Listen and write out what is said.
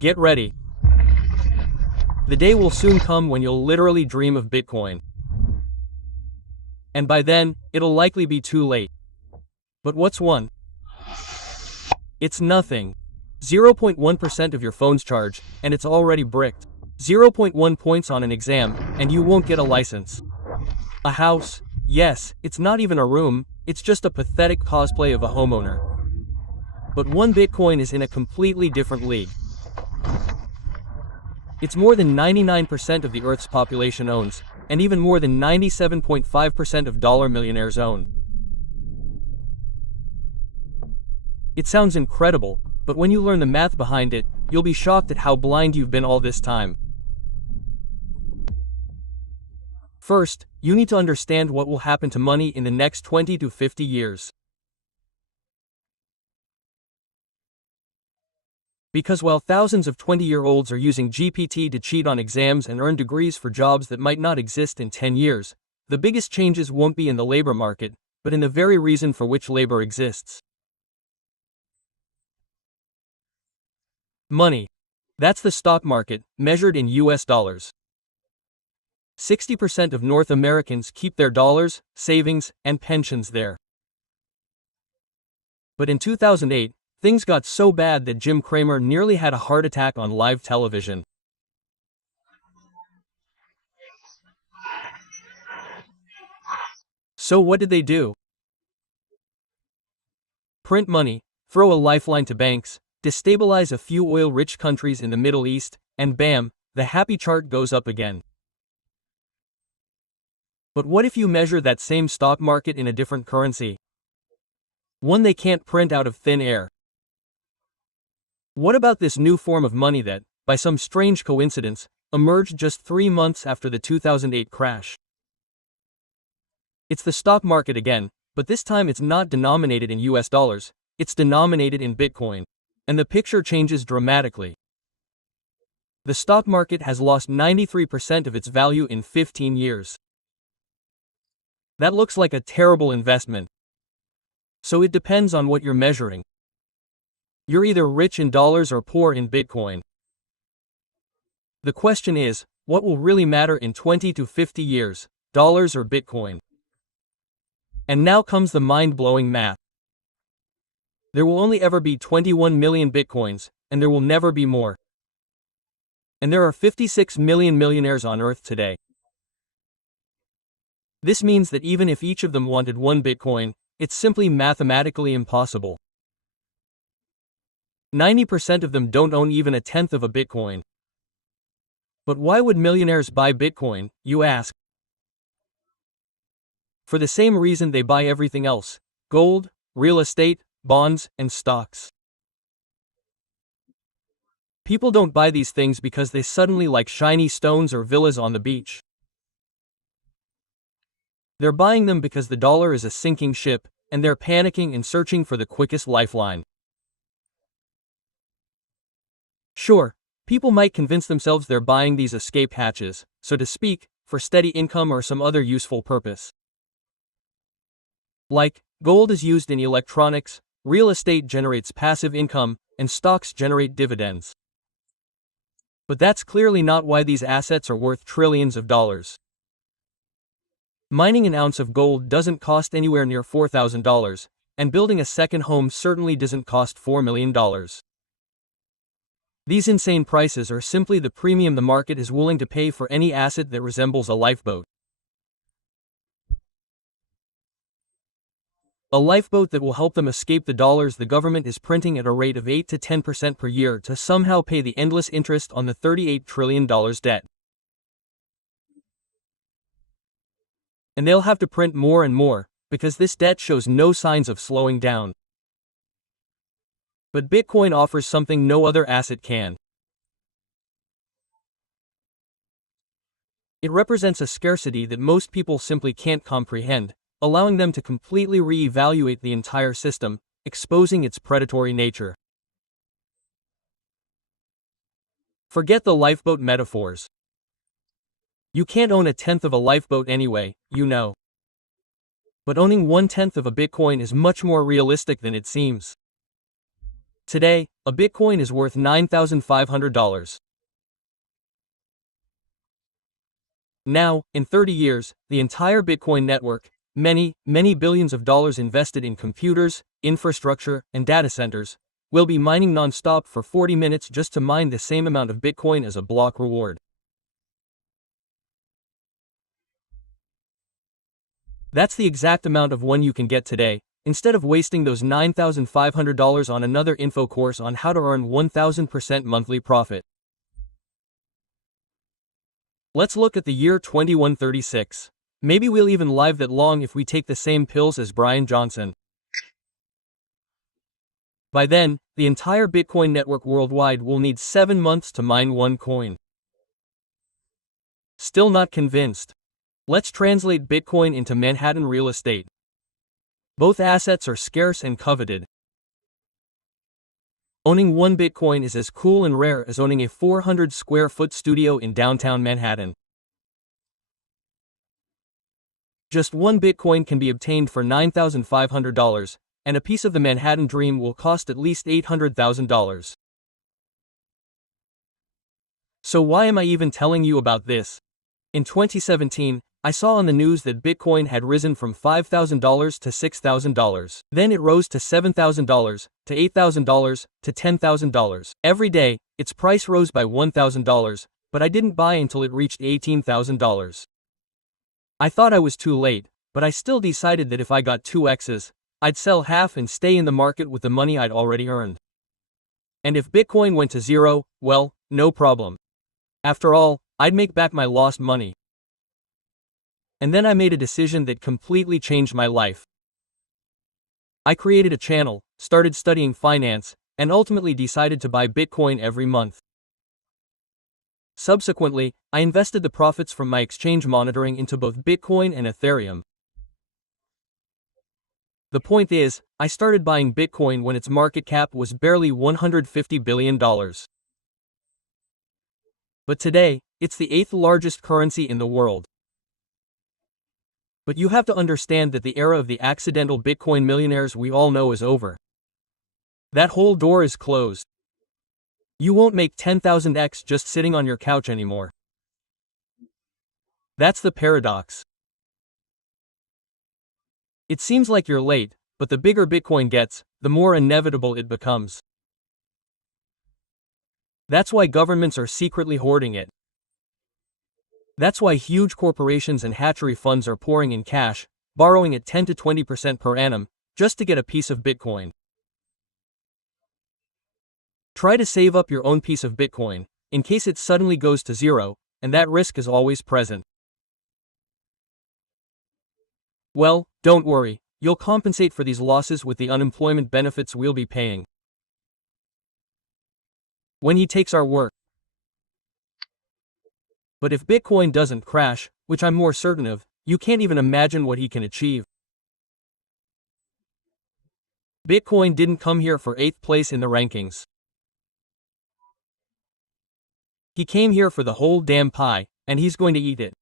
Get ready. The day will soon come when you'll literally dream of Bitcoin. And by then, it'll likely be too late. But what's one? It's nothing. 0.1% of your phone's charge, and it's already bricked. 0.1 points on an exam, and you won't get a license. A house? Yes, it's not even a room, it's just a pathetic cosplay of a homeowner. But 1 Bitcoin is in a completely different league. It's more than 99% of the Earth's population owns, and even more than 97.5% of dollar millionaires own. It sounds incredible, but when you learn the math behind it, you'll be shocked at how blind you've been all this time. First, you need to understand what will happen to money in the next 20 to 50 years. Because while thousands of 20-year-olds are using GPT to cheat on exams and earn degrees for jobs that might not exist in 10 years, the biggest changes won't be in the labor market, but in the very reason for which labor exists. Money. That's the stock market, measured in US dollars. 60% of North Americans keep their dollars, savings, and pensions there. But in 2008, things got so bad that Jim Cramer nearly had a heart attack on live television. So what did they do? Print money, throw a lifeline to banks, destabilize a few oil-rich countries in the Middle East, and bam, the happy chart goes up again. But what if you measure that same stock market in a different currency? One they can't print out of thin air. What about this new form of money that, by some strange coincidence, emerged just 3 months after the 2008 crash? It's the stock market again, but this time it's not denominated in US dollars, it's denominated in Bitcoin. And the picture changes dramatically. The stock market has lost 93% of its value in 15 years. That looks like a terrible investment. So it depends on what you're measuring. You're either rich in dollars or poor in Bitcoin. The question is, what will really matter in 20 to 50 years, dollars or Bitcoin? And now comes the mind-blowing math. There will only ever be 21 million Bitcoins, and there will never be more. And there are 56 million millionaires on Earth today. This means that even if each of them wanted 1 Bitcoin, it's simply mathematically impossible. 90% of them don't own even a tenth of a Bitcoin. But why would millionaires buy Bitcoin, you ask? For the same reason they buy everything else: gold, real estate, bonds, and stocks. People don't buy these things because they suddenly like shiny stones or villas on the beach. They're buying them because the dollar is a sinking ship, and they're panicking and searching for the quickest lifeline. Sure, people might convince themselves they're buying these escape hatches, so to speak, for steady income or some other useful purpose. Like, gold is used in electronics, real estate generates passive income, and stocks generate dividends. But that's clearly not why these assets are worth trillions of dollars. Mining an ounce of gold doesn't cost anywhere near $4,000, and building a second home certainly doesn't cost $4 million. These insane prices are simply the premium the market is willing to pay for any asset that resembles a lifeboat. A lifeboat that will help them escape the dollars the government is printing at a rate of 8 to 10% per year to somehow pay the endless interest on the $38 trillion debt. And they'll have to print more and more, because this debt shows no signs of slowing down. But Bitcoin offers something no other asset can. It represents a scarcity that most people simply can't comprehend, allowing them to completely re-evaluate the entire system, exposing its predatory nature. Forget the lifeboat metaphors. You can't own a tenth of a lifeboat anyway, you know. But owning 1/10 of a Bitcoin is much more realistic than it seems. Today, a Bitcoin is worth $9,500. Now, in 30 years, the entire Bitcoin network, many billions of dollars invested in computers, infrastructure, and data centers, will be mining non-stop for 40 minutes just to mine the same amount of Bitcoin as a block reward. That's the exact amount of one you can get today, instead of wasting those $9,500 on another info course on how to earn 1000% monthly profit. Let's look at the year 2136. Maybe we'll even live that long if we take the same pills as Brian Johnson. By then, the entire Bitcoin network worldwide will need 7 months to mine one coin. Still not convinced? Let's translate Bitcoin into Manhattan real estate. Both assets are scarce and coveted. Owning one Bitcoin is as cool and rare as owning a 400 square foot studio in downtown Manhattan. Just one Bitcoin can be obtained for $9,500, and a piece of the Manhattan dream will cost at least $800,000. So why am I even telling you about this? In 2017, I saw on the news that Bitcoin had risen from $5,000 to $6,000. Then it rose to $7,000, to $8,000, to $10,000. Every day, its price rose by $1,000, but I didn't buy until it reached $18,000. I thought I was too late, but I still decided that if I got 2x's, I'd sell half and stay in the market with the money I'd already earned. And if Bitcoin went to zero, well, no problem. After all, I'd make back my lost money. And then I made a decision that completely changed my life. I created a channel, started studying finance, and ultimately decided to buy Bitcoin every month. Subsequently, I invested the profits from my exchange monitoring into both Bitcoin and Ethereum. The point is, I started buying Bitcoin when its market cap was barely $150 billion. But today, it's the 8th largest currency in the world. But you have to understand that the era of the accidental Bitcoin millionaires we all know is over. That whole door is closed. You won't make 10,000x just sitting on your couch anymore. That's the paradox. It seems like you're late, but the bigger Bitcoin gets, the more inevitable it becomes. That's why governments are secretly hoarding it. That's why huge corporations and hatchery funds are pouring in cash, borrowing at 10 to 20% per annum, just to get a piece of Bitcoin. Try to save up your own piece of Bitcoin, in case it suddenly goes to zero, and that risk is always present. Well, don't worry, you'll compensate for these losses with the unemployment benefits we'll be paying when he takes our work. But if Bitcoin doesn't crash, which I'm more certain of, you can't even imagine what he can achieve. Bitcoin didn't come here for 8th place in the rankings. He came here for the whole damn pie, and he's going to eat it.